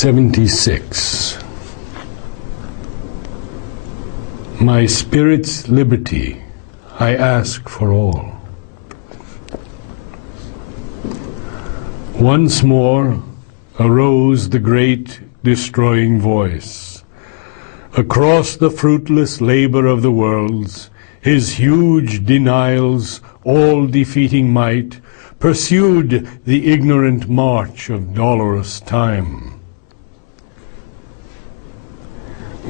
76. My spirit's liberty I ask for all. Once more arose the great destroying voice. Across the fruitless labor of the worlds, his huge denials, all defeating might, pursued the ignorant march of dolorous time.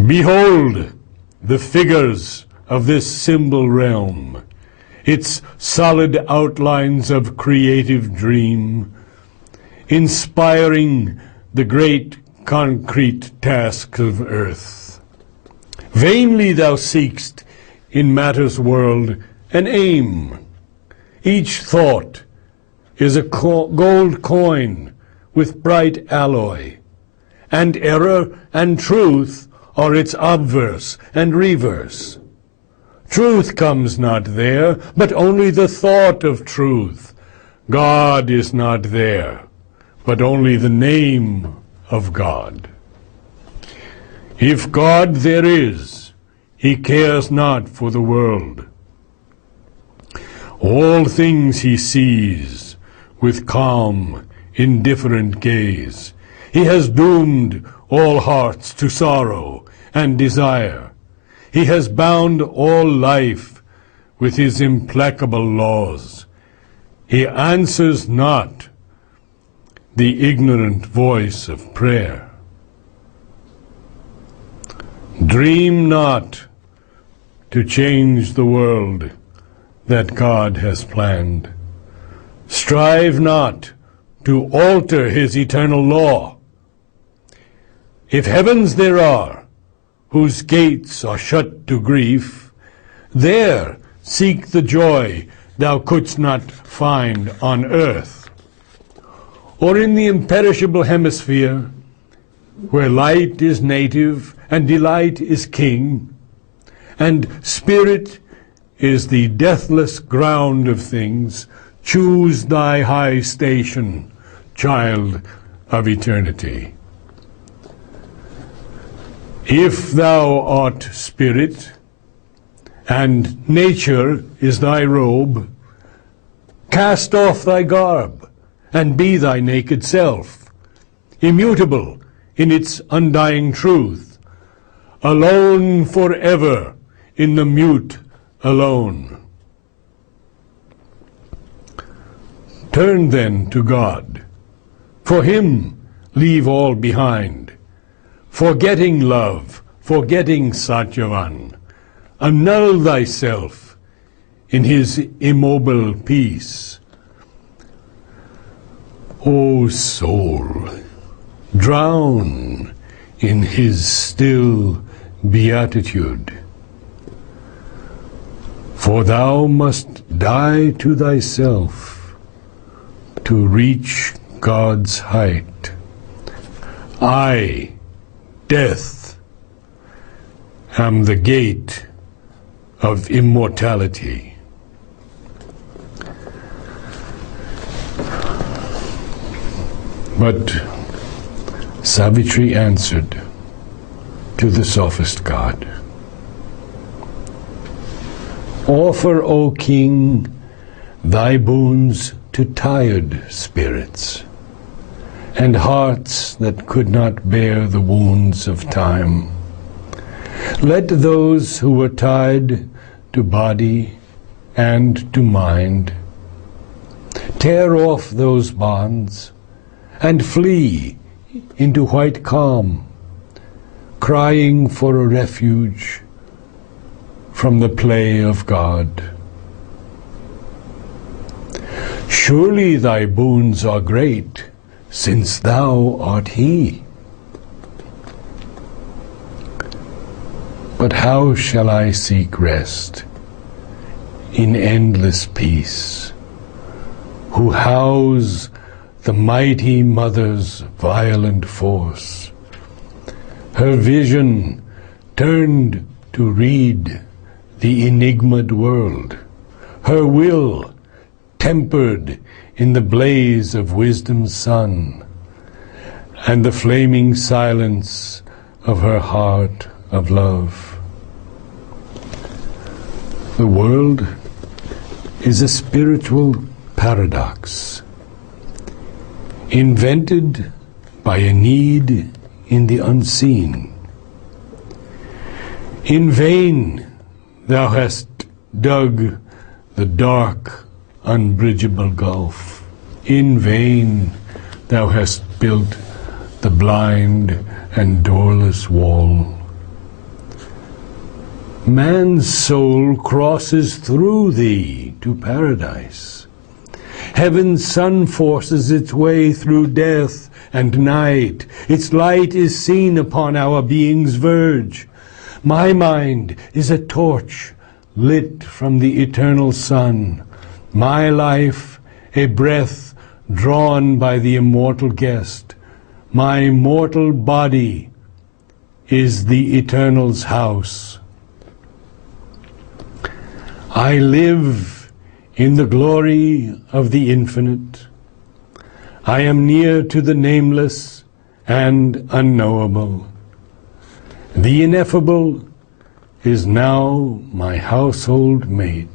Behold the figures of this symbol realm, its solid outlines of creative dream, inspiring the great concrete tasks of earth. Vainly thou seekst in matter's world an aim. Each thought is a gold coin with bright alloy, and error and truth are its obverse and reverse. Truth comes not there, but only the thought of truth. God is not there, but only the name of God. If God there is, he cares not for the world. All things he sees with calm, indifferent gaze. He has doomed all hearts to sorrow and desire. He has bound all life with his implacable laws. He answers not the ignorant voice of prayer. Dream not to change the world that God has planned. Strive not to alter his eternal law. If heavens there are, whose gates are shut to grief, there seek the joy thou couldst not find on earth. Or in the imperishable hemisphere, where light is native and delight is king, and spirit is the deathless ground of things, choose thy high station, child of eternity. If thou art spirit, and nature is thy robe, cast off thy garb, and be thy naked self, immutable in its undying truth, alone forever in the mute alone. Turn then to God. For him leave all behind. Forgetting love, forgetting Satyavan, annul thyself in his immobile peace. O soul, drown in his still beatitude. For thou must die to thyself to reach God's height. I, death, am the gate of immortality. But Savitri answered to the sophist god, offer, O king, thy boons to tired spirits and hearts that could not bear the wounds of time. Let those who were tied to body and to mind tear off those bonds and flee into white calm, crying for a refuge from the play of God. Surely thy boons are great, since thou art he. But how shall I seek rest in endless peace, who house the mighty mother's violent force, her vision turned to read the enigmaed world, her will tempered in the blaze of wisdom's sun, and the flaming silence of her heart of love. The world is a spiritual paradox, invented by a need in the unseen. In vain thou hast dug the dark, unbridgeable gulf. In vain thou hast built the blind and doorless wall. Man's soul crosses through thee to paradise. Heaven's sun forces its way through death and night. Its light is seen upon our being's verge. My mind is a torch lit from the eternal sun. My life a breath drawn by the immortal guest. My mortal body is the Eternal's house. I live in the glory of the infinite. I am near to the nameless and unknowable. The ineffable is now my household mate.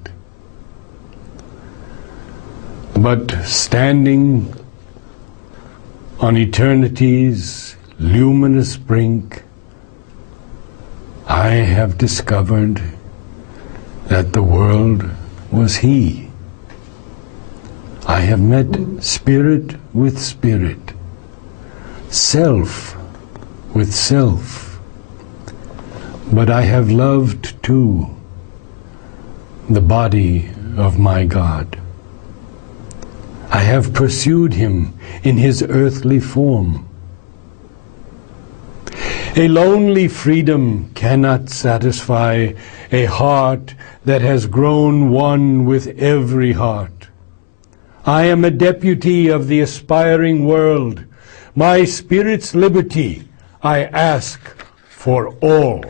But standing on eternity's luminous brink, I have discovered that the world was He. I have met spirit with spirit, self with self, but I have loved too the body of my God. I have pursued Him in His earthly form. A lonely freedom cannot satisfy a heart that has grown one with every heart. I am a deputy of the aspiring world. My spirit's liberty I ask for all.